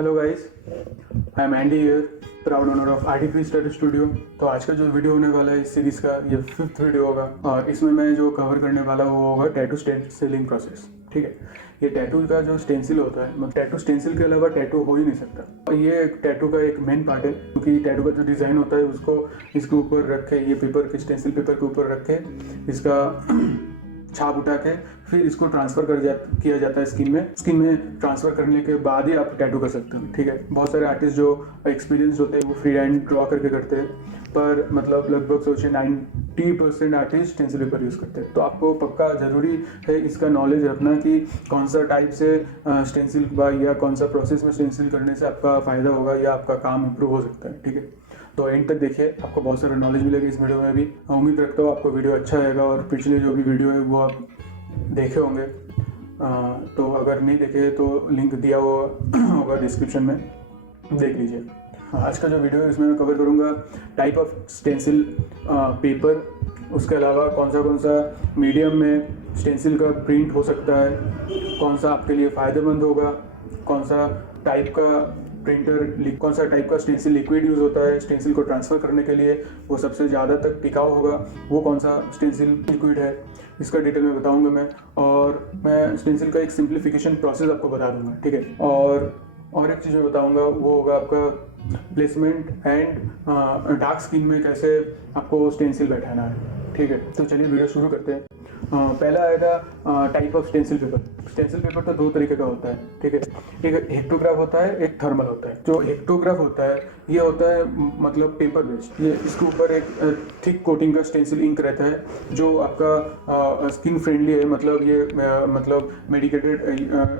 Hello guys, I am Andy here, proud owner of artifice tattoo studio. तो आज का जो वीडियो होने वाला है इस सीरीज का ये 5th वीडियो होगा और इसमें मैं जो कवर करने वाला वो होगा टैटू स्टेंसिलिंग प्रोसेस। ठीक है, ये टैटू का जो स्टेंसिल होता है, मतलब टैटू स्टेंसिल के अलावा टैटू हो ही नहीं सकता। और ये टैटू का एक मेन पार्ट है क्योंकि टैटू का जो डिज़ाइन होता है उसको इसके ऊपर रख के, ये पेपर के स्टेंसिल पेपर के ऊपर रख के इसका छाप उठा के फिर इसको ट्रांसफ़र किया जाता है स्किन में ट्रांसफ़र करने के बाद ही आप टैटू कर सकते हो। ठीक है, बहुत सारे आर्टिस्ट जो एक्सपीरियंस होते हैं वो फ्री हैंड ड्रॉ करके करते हैं, पर मतलब लगभग सोचिए 90% आर्टिस्ट स्टेंसिल पेपर यूज़ करते हैं। तो आपको पक्का ज़रूरी है इसका नॉलेज रखना कि कौन सा टाइप से स्टेंसिल या कौन सा प्रोसेस में स्टेंसिल करने से आपका फ़ायदा होगा या आपका काम इम्प्रूव हो सकता है। ठीक है, तो एंड तक देखिए, आपको बहुत सारा नॉलेज मिलेगा इस वीडियो में भी। उम्मीद रखता हूँ आपको वीडियो अच्छा रहेगा और पिछले जो भी वीडियो है वो आप देखे होंगे। तो अगर नहीं देखे तो लिंक दिया हुआ होगा डिस्क्रिप्शन में, देख लीजिए। आज का जो वीडियो है इसमें मैं कवर करूँगा टाइप ऑफ स्टेंसिल पेपर, उसके अलावा कौन सा मीडियम में स्टेंसिल का प्रिंट हो सकता है, कौन सा आपके लिए फ़ायदेमंद होगा, कौन सा टाइप का स्टेंसिल लिक्विड यूज़ होता है स्टेंसिल को ट्रांसफ़र करने के लिए, वो सबसे ज़्यादा तक टिकाऊ होगा, वो कौन सा स्टेंसिल लिक्विड है, इसका डिटेल में बताऊंगा मैं। और मैं स्टेंसिल का एक सिंप्लीफिकेशन प्रोसेस आपको बता दूंगा। ठीक है, और एक चीज़ मैं बताऊंगा वो होगा आपका प्लेसमेंट एंड डार्क स्किन में कैसे आपको स्टेंसिल बैठाना है। ठीक है, तो चलिए वीडियो शुरू करते हैं। पहला आएगा type of stencil paper. Stencil paper तो दो तरीके का होता है। ठीक है, एक हेक्टोग्राफ होता है, एक थर्मल होता है। जो हेक्टोग्राफ होता है ये होता है मतलब पेपर बेस्ड, ये इसके ऊपर एक थिक कोटिंग का स्टेंसिल इंक रहता है जो आपका स्किन फ्रेंडली है, मतलब ये मतलब मेडिकेटेड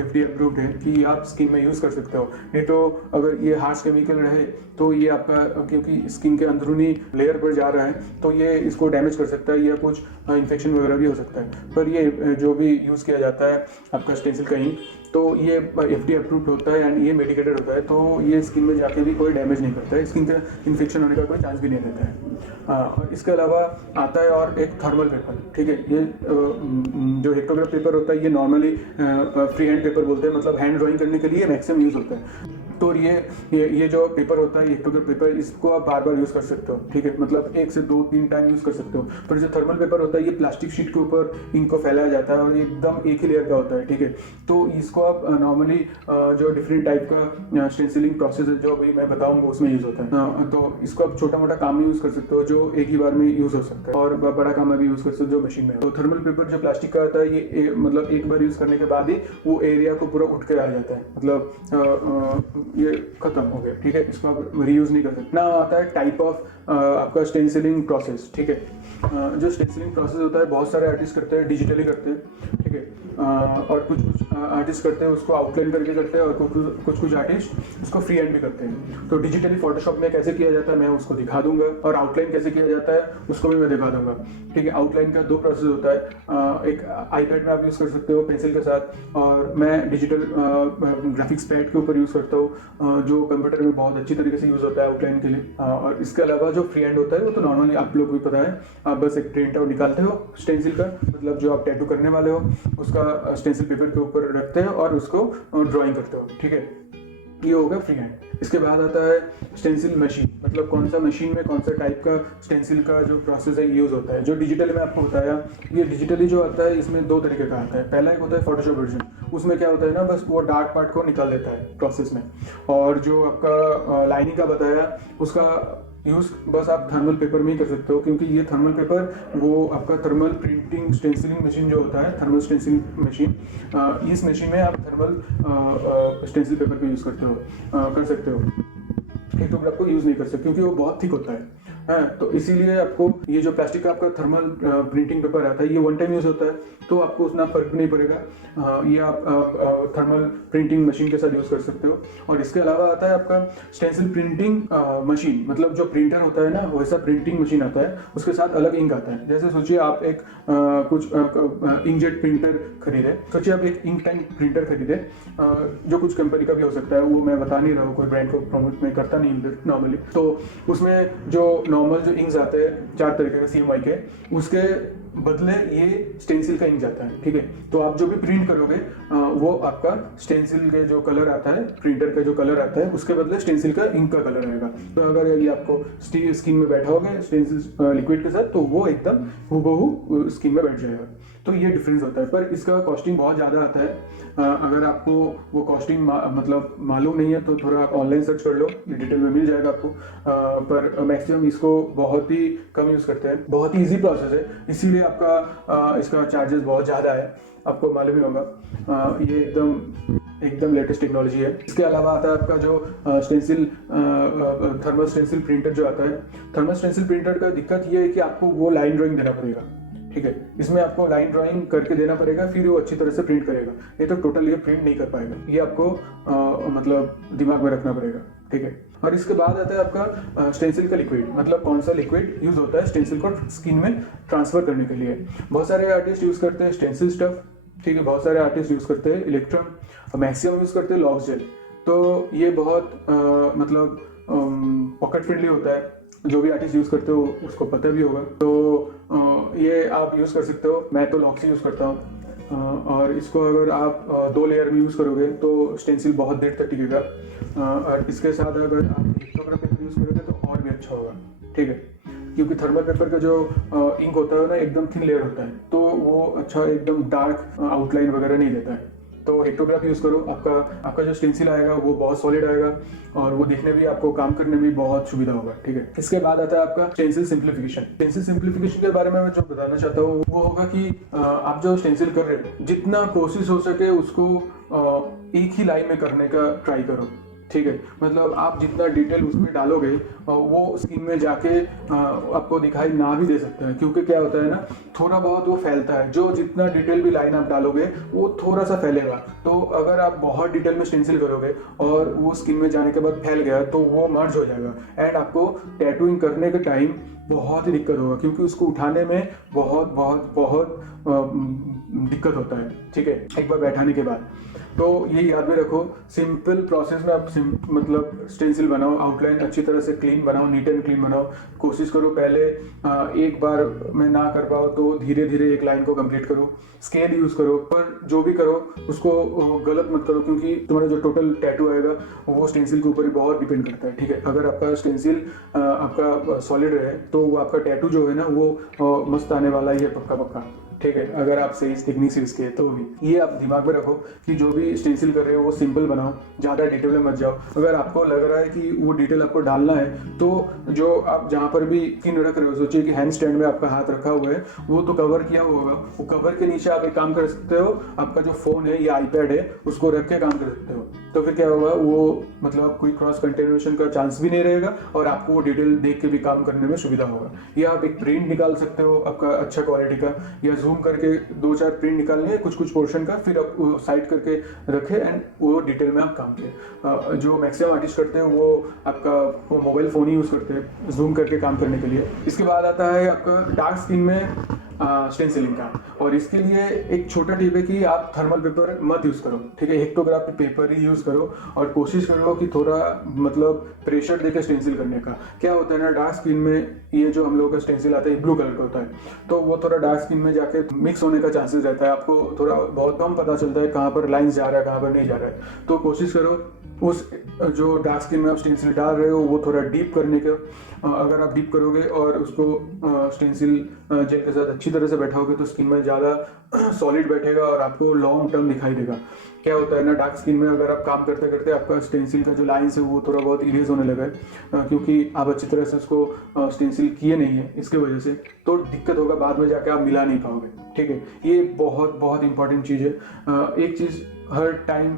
FDA अप्रूव्ड है कि आप स्किन में यूज़ कर सकते हो। नहीं तो अगर ये हार्श केमिकल रहे तो ये आपका, क्योंकि स्किन के अंदरूनी लेयर पर जा रहा है तो ये इसको डैमेज कर सकता है या कुछ इन्फेक्शन वगैरह भी हो सकता है। पर ये जो भी यूज़ किया जाता है आपका स्टेंसिल का इंक, तो ये FDA अप्रूव्ड होता है एंड ये मेडिकेटेड होता है, तो ये स्किन में जाके भी कोई डैमेज नहीं करता है, स्किन का इन्फेक्शन होने का कोई चांस भी नहीं रहता है। और इसके अलावा आता है और एक थर्मल पेपर। ठीक है, ये जो हेक्टोग्राफ पेपर होता है ये नॉर्मली फ्री हैंड पेपर बोलते हैं, मतलब हैंड ड्राइंग करने के लिए मैक्सिमम यूज़ होता है। तो ये जो पेपर होता है हेक्टोग्राफ पेपर, इसको आप बार बार यूज़ कर सकते हो। ठीक है, मतलब 1 से 2-3 टाइम यूज़ कर सकते हो। पर जो थर्मल पेपर होता है ये प्लास्टिक शीट के ऊपर इंक को फैलाया जाता है और एकदम एक ही लेयर का होता है। ठीक है, तो इसको आप नॉर्मली जो डिफरेंट टाइप का स्टेंसिलिंग प्रोसेस है जो अभी मैं बताऊंगा उसमें यूज़ होता है। तो इसको आप छोटा मोटा काम में यूज़ कर सकते हो जो एक ही बार में यूज़ हो सकता है, और बड़ा काम में भी यूज़ कर सकते हो जो मशीन में। तो थर्मल पेपर जो प्लास्टिक का आता है ये मतलब एक बार यूज़ करने के बाद ही वो एरिया को पूरा उठ के आ जाता है, मतलब ये खत्म हो गया। ठीक है, इसको आप रीयूज नहीं कर सकते। ना आता है टाइप ऑफ आपका स्टेंसिलिंग प्रोसेस। ठीक है, जो स्टेंसिलिंग प्रोसेस होता है बहुत सारे आर्टिस्ट करते हैं, डिजिटली करते हैं। ठीक है, और कुछ आर्टिस्ट करते हैं उसको आउटलाइन करके करते हैं, और कुछ आर्टिस्ट उसको फ्री हैंड भी करते हैं। तो डिजिटली फोटोशॉप में कैसे किया जाता है मैं उसको दिखा दूंगा, और आउटलाइन कैसे किया जाता है उसको भी मैं दिखा दूंगा। ठीक है, आउटलाइन का 2 प्रोसेस होता है, एक आईपैड में आप यूज़ कर सकते हो पेंसिल के साथ, और मैं डिजिटल ग्राफिक्स पैड के ऊपर यूज़ करता हूँ जो कंप्यूटर में बहुत अच्छी तरीके से यूज़ होता है आउटलाइन के लिए। और इसके अलावा जो फ्री हैंड होता है वो तो नॉर्मली आप लोग को भी पता है, आप बस एक प्रिंट आउट निकालते हो स्टेंसिल का, मतलब जो आप टैटू करने वाले हो उसका स्टेंसिल पेपर के ऊपर रखते हो और उसको ड्राइंग करते हो। ठीक है, ये होगा फ्री हैंड। इसके बाद आता है स्टेंसिल मशीन, मतलब कौन सा मशीन में कौन सा टाइप का स्टेंसिल का जो प्रोसेस है यूज़ होता है। जो डिजिटली मैं आपको बताया, ये डिजिटली जो आता है इसमें 2 तरीके का आता है। पहला एक होता है फोटोशॉप वर्जन, उसमें क्या होता है ना, बस वो डार्क पार्ट को निकाल देता है प्रोसेस में, और जो आपका लाइनिंग का बताया उसका यूज़ बस आप थर्मल पेपर में ही कर सकते हो, क्योंकि ये थर्मल पेपर वो आपका थर्मल प्रिंटिंग स्टेंसिलिंग मशीन जो होता है, थर्मल स्टेंसिलिंग मशीन, इस मशीन में आप थर्मल स्टेंसिल पेपर को यूज़ कर सकते हो। हेक्टोग्राफ को यूज़ नहीं कर सकते क्योंकि वो बहुत थिक होता है। तो इसीलिए आपको ये जो प्लास्टिक का आपका थर्मल प्रिंटिंग पेपर आता है ये 1 टाइम यूज़ होता है, तो आपको उतना फर्क नहीं पड़ेगा। ये आप थर्मल प्रिंटिंग मशीन के साथ यूज़ कर सकते हो। और इसके अलावा आता है आपका स्टेंसिल प्रिंटिंग मशीन, मतलब जो प्रिंटर होता है ना वैसा प्रिंटिंग मशीन आता है, उसके साथ अलग इंक आता है। जैसे सोचिए आप एक कुछ इंकजेट प्रिंटर खरीदे, सोचिए आप एक इंक टैंक प्रिंटर खरीदे, जो कुछ कंपनी का भी हो सकता है, वो मैं बता नहीं रहा हूँ, कोई ब्रांड को प्रमोट मैं करता नहीं नॉर्मली। तो उसमें जो नॉर्मल जो इंक्स आते हैं 4 तरीके के CMYK, उसके बदले ये स्टेंसिल का इंक जाता है, ठीक है। तो आप जो भी प्रिंट करोगे वो आपका स्टेंसिल के जो कलर आता है, प्रिंटर का जो कलर आता है, उसके बदले स्टेंसिल का इंक का कलर आएगा। तो अगर ये आपको स्किन में बैठा होगा स्टेंसिल लिक्विड के साथ, तो वो एकदम हूबहू स्किन में बैठ जाएगा। तो ये डिफरेंस होता है, पर इसका कॉस्टिंग बहुत ज़्यादा आता है। अगर आपको वो कॉस्टिंग मतलब मालूम नहीं है तो थोड़ा आप ऑनलाइन सर्च कर लो, डिटेल में मिल जाएगा आपको। पर मैक्सिमम इसको बहुत ही कम यूज़ करते हैं, बहुत ही ईजी प्रोसेस है, इसीलिए आपका इसका चार्जेस बहुत ज़्यादा है, आपको मालूम ही होगा। ये एकदम लेटेस्ट टेक्नोलॉजी है। इसके अलावा आता है आपका जो स्टेंसिल थर्मल स्टेंसिल प्रिंटर जो आता है। थर्मल स्टेंसिल प्रिंटर का दिक्कत ये है कि आपको वो लाइन ड्राइंग देना पड़ेगा, ठीक है। इसमें आपको लाइन ड्राइंग करके देना पड़ेगा, फिर वो अच्छी तरह से प्रिंट करेगा, नहीं तो टोटल ये प्रिंट नहीं कर पाएगा। ये आपको मतलब दिमाग में रखना पड़ेगा, ठीक है। और इसके बाद आता है आपका स्टेंसिल का लिक्विड, मतलब कौन सा लिक्विड यूज होता है स्टेंसिल को स्किन में ट्रांसफर करने के लिए। बहुत सारे आर्टिस्ट यूज करते हैं स्टेंसिल स्टफ, ठीक है। बहुत सारे आर्टिस्ट यूज करते हैं इलेक्ट्रम, मैक्सिमम यूज करते हैं लॉक्स जेल। तो ये बहुत मतलब पॉकेट फ्रेंडली होता है, जो भी आर्टिस्ट यूज करते हो उसको पता भी होगा। तो ये आप यूज कर सकते हो। मैं तो लॉक्स यूज करता हूँ, और इसको अगर आप 2 लेयर में यूज करोगे तो स्टेंसिल बहुत देर तक टिकेगा। और इसके साथ अगर आप लिथोग्राफी पेपर यूज करोगे तो और भी अच्छा होगा, ठीक है। क्योंकि थर्मल पेपर का जो इंक होता है ना, एकदम थिन लेयर होता है, तो वो अच्छा एकदम डार्क आउटलाइन वगैरह नहीं देता है। तो हेक्टोग्राफ यूज करो, आपका जो स्टेंसिल आएगा वो बहुत सॉलिड आएगा, और वो देखने भी आपको काम करने में बहुत सुविधा होगा, ठीक है। इसके बाद आता है आपका स्टेंसिल सिंप्लीफिकेशन। स्टेंसिल सिंप्लीफिकेशन के बारे में मैं जो बताना चाहता हूँ वो होगा कि आप जो स्टेंसिल कर रहे हो, जितना कोशिश हो सके उसको एक ही लाइन में करने का ट्राई करो, ठीक है। मतलब आप जितना डिटेल उसमें डालोगे वो स्किन में जाके आपको दिखाई ना भी दे सकता है, क्योंकि क्या होता है ना, थोड़ा बहुत वो फैलता है। जो जितना डिटेल भी लाइन आप डालोगे वो थोड़ा सा फैलेगा। तो अगर आप बहुत डिटेल में स्टेंसिल करोगे और वो स्किन में जाने के बाद फैल गया तो वो मर्ज हो जाएगा, एंड आपको टैटूइंग करने के टाइम बहुत ही दिक्कत होगा, क्योंकि उसको उठाने में बहुत बहुत बहुत दिक्कत होता है, ठीक है, एक बार बैठाने के बाद। तो ये याद में रखो, सिंपल प्रोसेस में आप मतलब स्टेंसिल बनाओ, आउटलाइन अच्छी तरह से क्लीन बनाओ, नीट एंड क्लीन बनाओ। कोशिश करो पहले एक बार में ना कर पाओ तो धीरे धीरे एक लाइन को कंप्लीट करो। स्केल यूज करो, पर जो भी करो उसको गलत मत करो, क्योंकि तुम्हारा जो टोटल टैटू आएगा वो स्टेंसिल के ऊपर ही बहुत डिपेंड करता है, ठीक है। अगर आपका स्टेंसिल आपका सॉलिड है तो वो आपका टैटू जो है ना वो मस्त आने वाला ही है, पक्का पक्का, ठीक है। अगर आप सही टेक्निक से इसके तो भी ये आप दिमाग में रखो कि जो भी स्टेंसिल कर रहे हो वो सिंपल बनाओ, ज़्यादा डिटेल में मत जाओ। अगर आपको लग रहा है कि वो डिटेल आपको डालना है तो जो आप जहाँ पर भी स्किन रख रहे हो, सोचिए कि हैंड स्टैंड में आपका हाथ रखा हुआ है, वो तो कवर किया हुआ होगा, वो कवर के नीचे आप एक काम कर सकते हो, आपका जो फोन है या आईपैड है उसको रख के काम कर सकते हो। तो फिर क्या होगा, वो मतलब कोई क्रॉस कंटेमिनेशन का चांस भी नहीं रहेगा और आपको वो डिटेल देख के भी काम करने में सुविधा होगा। या आप एक प्रिंट निकाल सकते हो आपका अच्छा क्वालिटी का, या जूम करके 2-4 प्रिंट निकालने हैं कुछ पोर्शन का, फिर आप साइड करके रखे एंड वो डिटेल में आप काम किए। जो मैक्सिमम आर्टिस्ट करते हैं वो आपका वो मोबाइल फ़ोन ही यूज़ करते हैं जूम करके काम करने के लिए। इसके बाद आता है आपका डार्क स्किन में स्टेंसिलिंग का, और इसके लिए एक छोटा टिप है कि आप थर्मल पेपर मत यूज़ करो, ठीक है। हेक्टोग्राफी पेपर ही यूज़ करो और कोशिश करो कि थोड़ा मतलब प्रेशर देकर स्टेंसिल करने का। क्या होता है ना, डार्क स्किन में ये जो हम लोग का स्टेंसिल आता है ब्लू कलर का होता है, तो वो थोड़ा डार्क स्किन में जाके मिक्स होने का चांसेस रहता है। आपको थोड़ा बहुत कम पता चलता है कहाँ पर लाइन जा रहा है कहाँ पर नहीं जा रहा है। तो कोशिश करो उस जो डार्क स्किन में आप स्टेंसिल डाल रहे हो वो थोड़ा डीप करने का। अगर आप डीप करोगे और उसको स्टेंसिल जेल के साथ अच्छी तरह से बैठाओगे तो स्किन में ज़्यादा सॉलिड बैठेगा और आपको लॉन्ग टर्म दिखाई देगा। क्या होता है ना, डार्क स्किन में अगर आप काम करते करते आपका स्टेंसिल का जो लाइन्स है वो थोड़ा बहुत इरेज होने लगा है, क्योंकि आप अच्छी तरह से उसको स्टेंसिल किए नहीं है, इसके वजह से तो दिक्कत होगा, बाद में जाके आप मिला नहीं पाओगे, ठीक है। ये बहुत बहुत इंपॉर्टेंट चीज़ है। एक चीज़ हर टाइम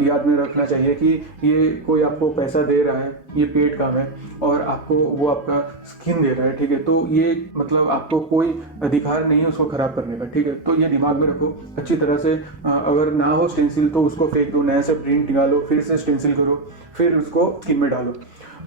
याद में रखना चाहिए कि ये कोई आपको पैसा दे रहा है, ये पेड काम है और आपको वो आपका स्किन दे रहा है, ठीक है। तो ये मतलब आपको कोई अधिकार नहीं है उसको खराब करने का, ठीक है। तो ये दिमाग में रखो अच्छी तरह से। अगर ना हो स्टेंसिल तो उसको फेंक दो, नया से प्रिंट निकालो, फिर से स्टेंसिल करो, फिर उसको स्किन में डालो।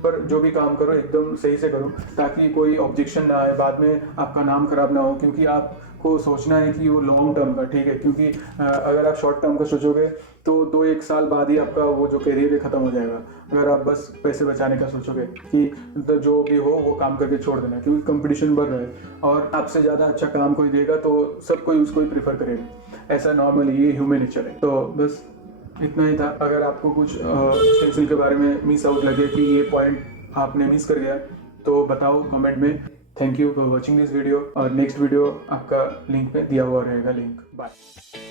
पर जो भी काम करो एकदम सही से करो ताकि कोई ऑब्जेक्शन ना आए, बाद में आपका नाम खराब ना हो, क्योंकि आप आपको सोचना है कि वो लॉन्ग टर्म का, ठीक है, क्योंकि अगर आप शॉर्ट टर्म का सोचोगे तो 2-1 साल बाद ही आपका वो जो करियर है ख़त्म हो जाएगा। अगर आप बस पैसे बचाने का सोचोगे कि तो जो भी हो वो काम करके छोड़ देना, क्योंकि कंपटीशन बढ़ रहा है और आपसे ज़्यादा अच्छा काम कोई देगा तो सब कोई उसको ही प्रीफर करेगा। ऐसा नॉर्मली ये ह्यूमन नेचर है। तो बस इतना ही था। अगर आपको कुछ स्टेंसिल के बारे में मिस आउट लगे कि ये पॉइंट आपने मिस कर गया तो बताओ कमेंट में। Thank you for watching this video और नेक्स्ट वीडियो आपका लिंक पे दिया हुआ रहेगा लिंक। बाय।